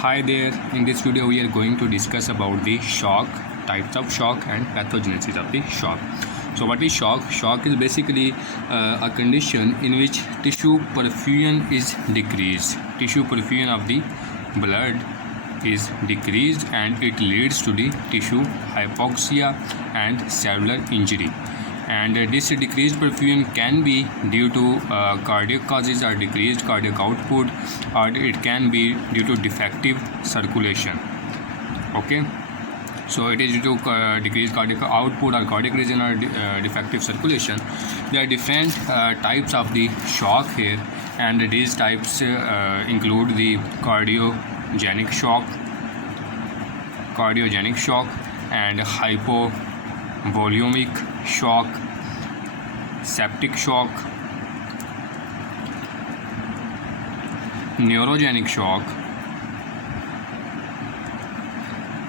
Hi there, in this video we are going to discuss about the shock, types of shock and pathogenesis of the shock. So what is shock? Shock is basically a condition in which tissue perfusion is decreased. Tissue perfusion of the blood is decreased and it leads to the tissue hypoxia and cellular injury. And this decreased perfusion can be due to cardiac causes or decreased cardiac output, or it can be due to defective circulation. Okay, so it is due to decreased cardiac output or cardiac region or defective circulation. There are different types of the shock here, and these types include the cardiogenic shock, and hypovolemic shock, septic shock, neurogenic shock,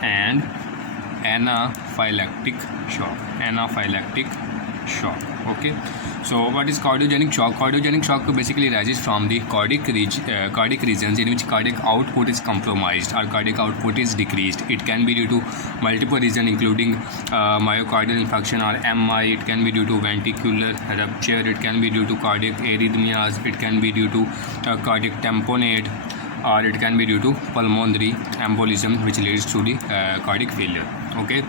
and anaphylactic shock. Okay, so what is cardiogenic shock? Cardiogenic shock basically arises from the cardiac regions in which cardiac output is compromised or cardiac output is decreased. It can be due to multiple reasons including myocardial infarction or MI. It can be due to ventricular rupture. It can be due to cardiac arrhythmias. It can be due to cardiac tamponade, or it can be due to pulmonary embolism, which leads to the cardiac failure. Okay,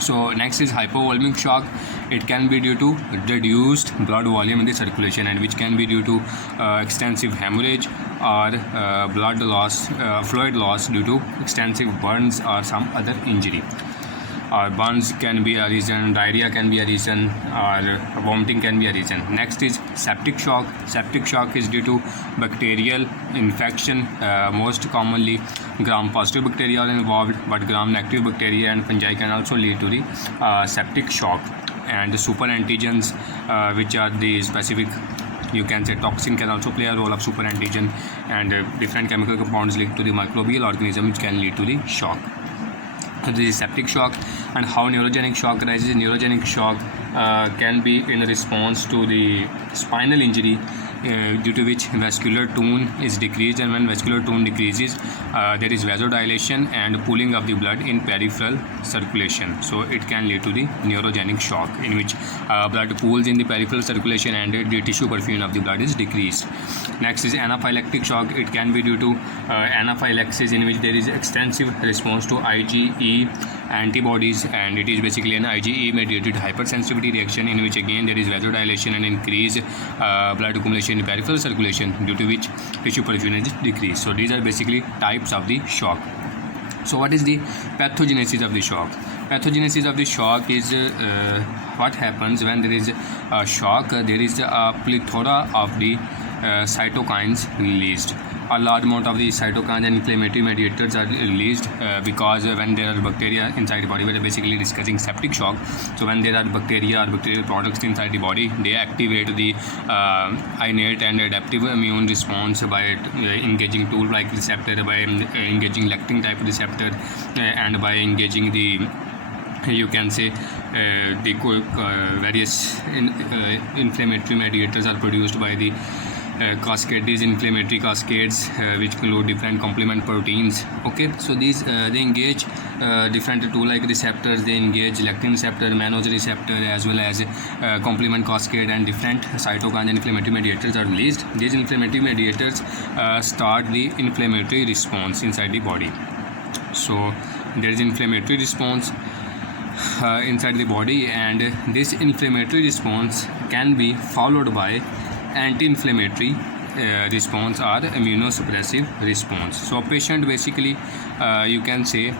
so next is hypovolemic shock. It can be due to reduced blood volume in the circulation, and which can be due to extensive hemorrhage or blood loss, fluid loss due to extensive burns or some other injury. Burns can be a reason, diarrhea can be a reason, or vomiting can be a reason. Next is septic shock. Septic shock is due to bacterial infection. Most commonly gram-positive bacteria are involved, but gram-negative bacteria and fungi can also lead to the septic shock. And the super antigens, which are the specific, you can say, toxin can also play a role of super antigen, and different chemical compounds linked to the microbial organism which can lead to the shock. This is septic shock. And how neurogenic shock arises? Neurogenic shock can be in response to the spinal injury, due to which vascular tone is decreased, and when vascular tone decreases, there is vasodilation and pooling of the blood in peripheral circulation. So it can lead to the neurogenic shock, in which blood pools in the peripheral circulation and the tissue perfusion of the blood is decreased. Next is anaphylactic shock. It can be due to anaphylaxis, in which there is extensive response to IgE antibodies, and it is basically an IgE mediated hypersensitivity reaction, in which again there is vasodilation and increased blood accumulation in peripheral circulation, due to which tissue perfusion is decreased. So these are basically types of the shock. So what is the pathogenesis of the shock? Pathogenesis of the shock is what happens when there is a shock. There is a plethora of the cytokines released. A large amount of the cytokines and inflammatory mediators are released because when there are bacteria inside the body, we are basically discussing septic shock. So when there are bacteria or bacterial products inside the body, they activate the innate and adaptive immune response by engaging tool-like receptor, by engaging lectin type receptor, and by engaging the, you can say, the various inflammatory mediators are produced by the cascade. These inflammatory cascades which include different complement proteins. Okay, so these they engage different tool-like receptors. They engage lectin receptor, mannose receptor, as well as complement cascade, and different cytokine and inflammatory mediators are released. These inflammatory mediators start the inflammatory response inside the body. So there is inflammatory response inside the body, and this inflammatory response can be followed by anti-inflammatory response or immunosuppressive response. So patient basically, you can say,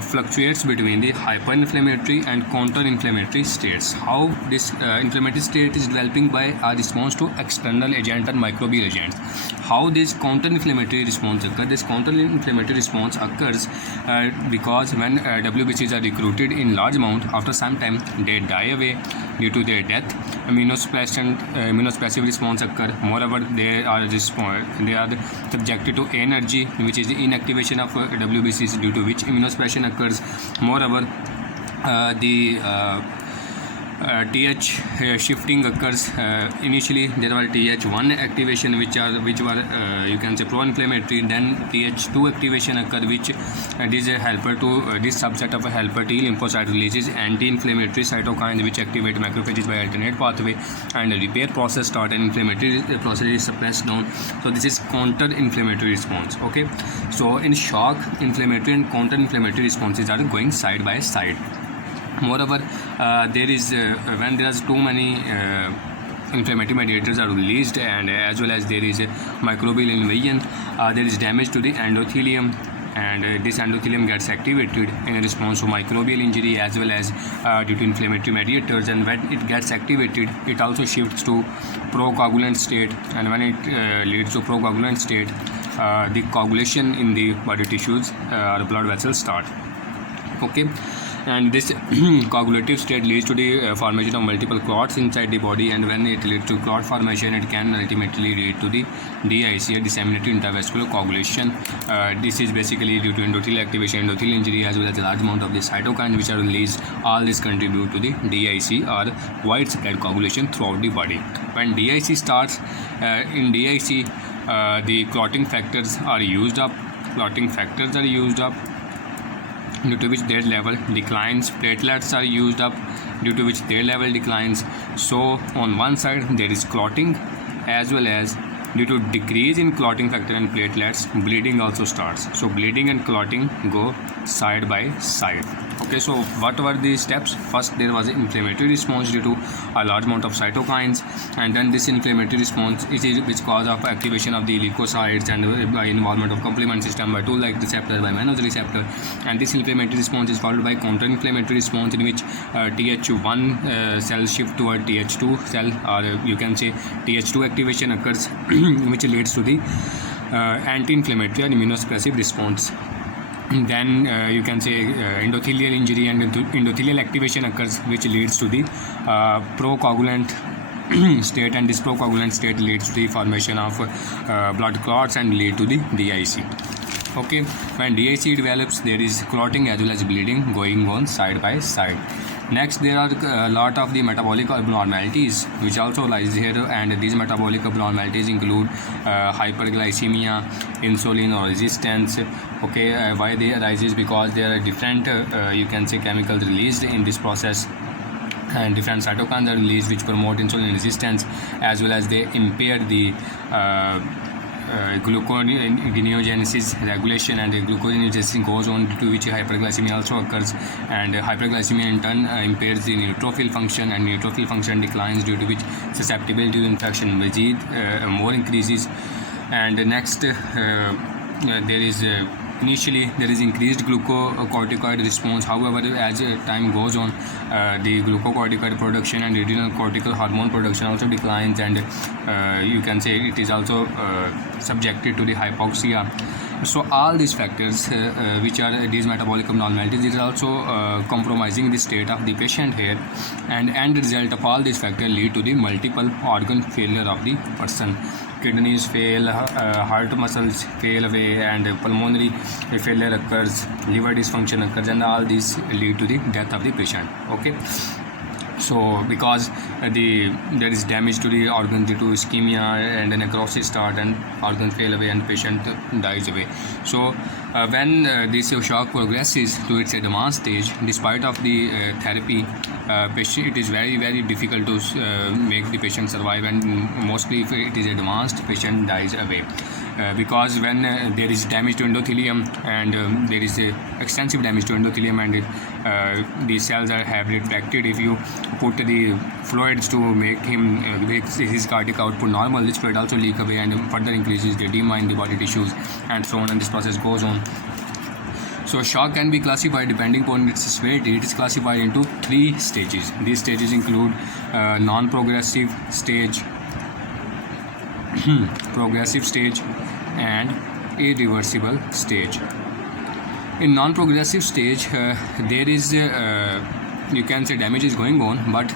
fluctuates between the hyperinflammatory and counter-inflammatory states. How this inflammatory state is developing by a response to external agent and microbial agents. How this counter-inflammatory response occurs? This counter-inflammatory response occurs because when WBCs are recruited in large amount, after some time they die away due to their death. Immunosuppressive response occur. Moreover, they are subjected to energy, which is the inactivation of WBCs, due to which immunosuppression occurs. Moreover, the TH shifting occurs. Initially there were TH1 activation which were you can say pro-inflammatory. Then TH2 activation occur, which this helper to this subset of a helper T lymphocyte releases anti-inflammatory cytokines which activate macrophages by alternate pathway, and the repair process start and inflammatory process is suppressed down. So this is counter-inflammatory response. Okay, so in shock, inflammatory and counter-inflammatory responses are going side by side. Moreover, there is when there is too many inflammatory mediators are released, and as well as there is a microbial invasion, there is damage to the endothelium, and this endothelium gets activated in response to microbial injury as well as due to inflammatory mediators. And when it gets activated, it also shifts to procoagulant state, and when it leads to procoagulant state, the coagulation in the body tissues or blood vessels start. Okay, and this coagulative state leads to the formation of multiple clots inside the body, and when it leads to clot formation, it can ultimately lead to the DIC, or disseminated intravascular coagulation. This is basically due to endothelial activation, endothelial injury, as well as a large amount of the cytokines which are released. All this contribute to the DIC, or widespread coagulation throughout the body. When DIC starts, in DIC the clotting factors are used up. Due to which their level declines. Platelets are used up, due to which their level declines. So on one side there is clotting, as well as due to decrease in clotting factor and platelets, bleeding also starts. So bleeding and clotting go side by side. Okay, so what were the steps? First, there was an inflammatory response due to a large amount of cytokines, and then this inflammatory response is which cause of activation of the leukocytes and by involvement of complement system by toll-like receptor, by mannose receptor. And this inflammatory response is followed by counter-inflammatory response, in which TH1 cell shift toward TH2 cell, or you can say TH2 activation occurs, which leads to the anti-inflammatory and immunosuppressive response. Then you can say endothelial injury and endothelial activation occurs, which leads to the procoagulant state, and this procoagulant state leads to the formation of blood clots and lead to the DIC. Okay, when DIC develops, there is clotting as well as bleeding going on side by side. Next, there are a lot of the metabolic abnormalities which also lies here, and these metabolic abnormalities include hyperglycemia, insulin resistance. Okay, why they arises? Because there are different you can say chemicals released in this process, and different cytokines are released which promote insulin resistance, as well as they impair the gluconeogenesis regulation, and gluconeogenesis goes on, due to which hyperglycemia also occurs, and hyperglycemia in turn impairs the neutrophil function, and neutrophil function declines, due to which susceptibility to infection more increases. And next, there is initially there is increased glucocorticoid response. However, as time goes on, the glucocorticoid production and adrenal cortical hormone production also declines, and you can say it is also subjected to the hypoxia. So all these factors which are these metabolic abnormalities, it is also compromising the state of the patient here, and end result of all these factors lead to the multiple organ failure of the person. Kidneys fail, heart muscles fail away, and pulmonary failure occurs, liver dysfunction occurs, and all these lead to the death of the patient. Okay, so because there is damage to the organ due to ischemia, and necrosis start, and organs fail away, and patient dies away. So when this shock progresses to its advanced stage, despite of the therapy, patient, it is very difficult to make the patient survive, and mostly if it is advanced, patient dies away. Because when there is damage to endothelium, and there is extensive damage to endothelium, and the cells have retracted, if you put the fluids to make his cardiac output normal, this fluid also leak away and further increases the edema in the body tissues, and so on, and this process goes on. So shock can be classified depending upon its severity. It is classified into 3 stages. These stages include non-progressive stage, progressive stage, and irreversible stage. In non-progressive stage, there is you can say damage is going on, but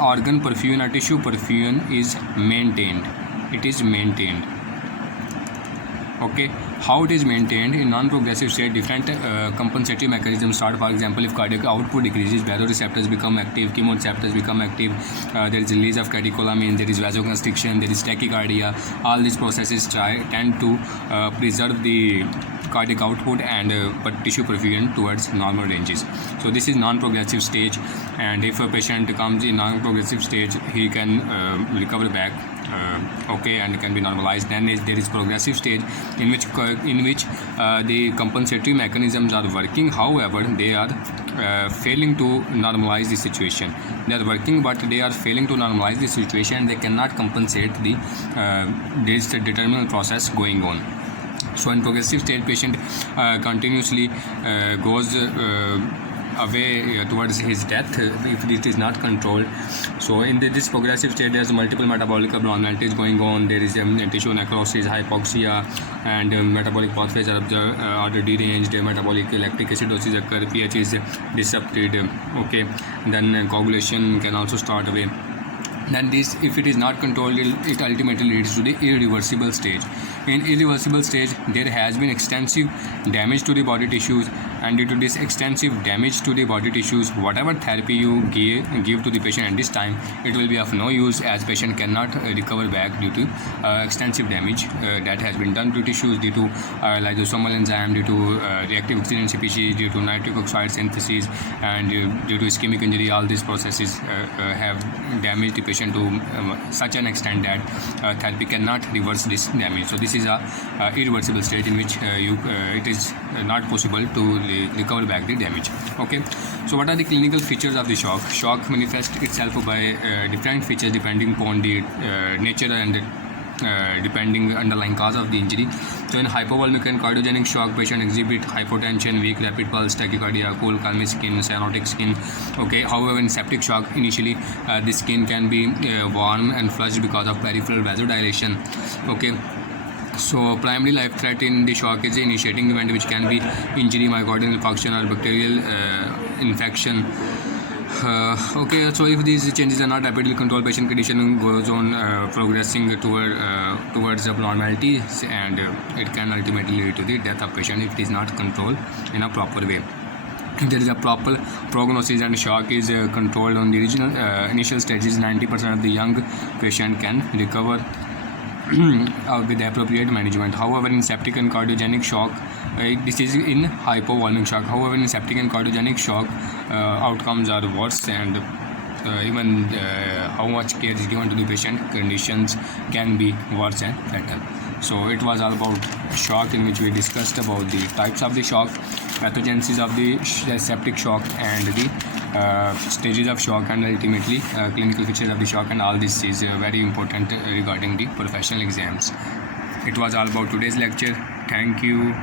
organ perfusion or tissue perfusion is maintained. It is maintained. Okay. How it is maintained in non-progressive state, different compensatory mechanisms start. For example, if cardiac output decreases, vasoreceptors become active, chemoreceptors become active, there is release of catecholamine, there is vasoconstriction, there is tachycardia. All these processes tend to preserve the cardiac output and but tissue perfusion towards normal ranges. So this is non-progressive stage, and if a patient comes in non-progressive stage, he can recover back okay, and can be normalized. Then there is progressive stage in which the compensatory mechanisms are working, however they are failing to normalize the situation. They are working but they are failing to normalize the situation. They cannot compensate the this determinal process going on. So in progressive state, patient continuously goes away towards his death if it is not controlled. So in this progressive state, there is multiple metabolic abnormalities going on. There is tissue necrosis, hypoxia, and metabolic pathways are deranged. Metabolic lactic acidosis occur, pH is disrupted, okay. Then coagulation can also start away. Then this, if it is not controlled, it ultimately leads to the irreversible stage. In irreversible stage, there has been extensive damage to the body tissues, and due to this extensive damage to the body tissues, whatever therapy you give to the patient at this time, it will be of no use, as patient cannot recover back due to extensive damage that has been done to tissues due to lysosomal enzyme, due to reactive oxygen species, due to nitric oxide synthesis, and due to ischemic injury. All these processes have damaged the patient to such an extent that therapy cannot reverse this damage. So this is a irreversible state in which it is not possible to recover back the damage. Okay, so what are the clinical features of the shock? Shock manifests itself by different features depending upon the nature and depending underlying cause of the injury. So in hypovolemic and cardiogenic shock, patient exhibit hypotension, weak rapid pulse, tachycardia, cold calm skin, cyanotic skin. Okay, however in septic shock, initially the skin can be warm and flushed because of peripheral vasodilation. Okay, so primary life threat in the shock is the initiating event, which can be injury, myocardial infarction, or bacterial infection. Okay, so if these changes are not rapidly controlled, patient condition goes on progressing towards abnormalities, and it can ultimately lead to the death of patient if it is not controlled in a proper way. If there is a proper prognosis and shock is controlled on the original initial stages, 90% of the young patient can recover with the appropriate management. However, in septic and cardiogenic shock, this is in hypovolemic shock. However, in septic and cardiogenic shock, outcomes are worse, and even how much care is given to the patient, conditions can be worse and fatal. So it was all about shock, in which we discussed about the types of the shock, pathogenesis of the septic shock, and the stages of shock, and ultimately clinical features of the shock. And all this is very important regarding the professional exams. It was all about today's lecture. Thank you.